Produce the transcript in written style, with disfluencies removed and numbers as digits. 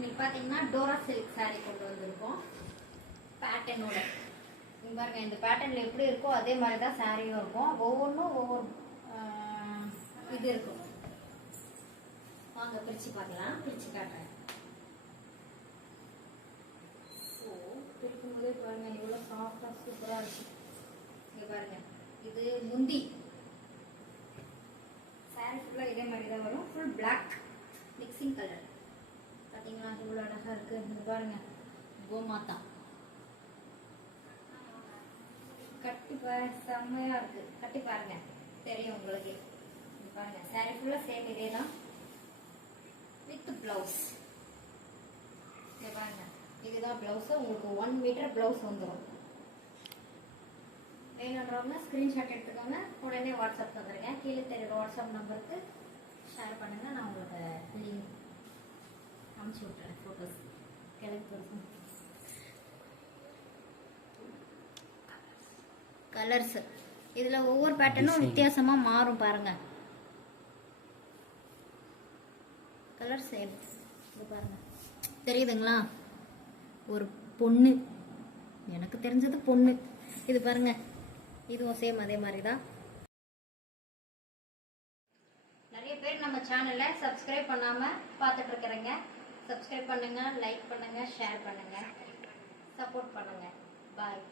இன்னைக்கு பார்த்தீங்கன்னா Dora silk saree கொண்டு வந்திருக்கோம் பேட்டர்னோட. இங்க பாருங்க, இந்த பேட்டர்ன்ல எப்படி இருக்கோ அதே மாதிரி தான் சாரியும் இருக்கும். ஒவ்வொன்றும் ஒவ்வொரு இது இருக்கும். வாங்க பிரிச்சு பார்க்கலாம். பிரிச்சு காட்டுறேன். ஸோ பிரிக்கும் போதே பாருங்க எவ்வளோ சாஃப்டாக சூப்பராக இருக்கு. இங்க பாருங்க, இது முந்தி சாரி ஃபுல்லாக இதே மாதிரி தான் வரும். Full black mixing colour. பார்த்தீங்களா இவ்வளோ அழகாக இருக்குது. இங்க பாருங்க, கோமாதா கட்டி செம்மையா இருக்கு. கட்டி பாருங்க, தெரியும் உங்களுக்கு. பாருங்க சாரி ஃபுல்லா சேம் இதே தான் வித் பிளவுஸ். பாருங்க, இதுதான் பிளவுஸ். உங்களுக்கு 1 மீட்டர் பிளவுஸ் வந்துடும். வேணுன்றவங்க ஸ்கிரீன்ஷாட் எடுத்துக்கோங்க, உடனே வாட்ஸ்அப் தந்துருங்க. கீழே தெரியுற வாட்ஸ்அப் நம்பருக்கு ஷேர் பண்ணுங்க. நான் உங்களுக்கு லிங்க் அனுப்பிச்சி விட்டுறேன். ஃபோட்டோஸ் கிளம்பி கலர்ஸ் இதுல ஒவ்வொரு பேட்டர்னும் வித்தியாசமா மாறும். பாருங்க கலர் சேம். இது பாருங்க, தெரியுதுங்களா? ஒரு பொண்ணு, எனக்கு தெரிஞ்சது பொண்ணு. இது பாருங்க, இதுவும் சேம் அதே மாதிரி தான். நிறைய பேர் நம்ம சேனலை சப்ஸ்கிரைப் பண்ணாம பார்த்துட்டு இருக்கிறீங்க. சப்ஸ்கிரைப் பண்ணுங்க, லைக் பண்ணுங்க, ஷேர் பண்ணுங்க, சப்போர்ட் பண்ணுங்க. பாய்.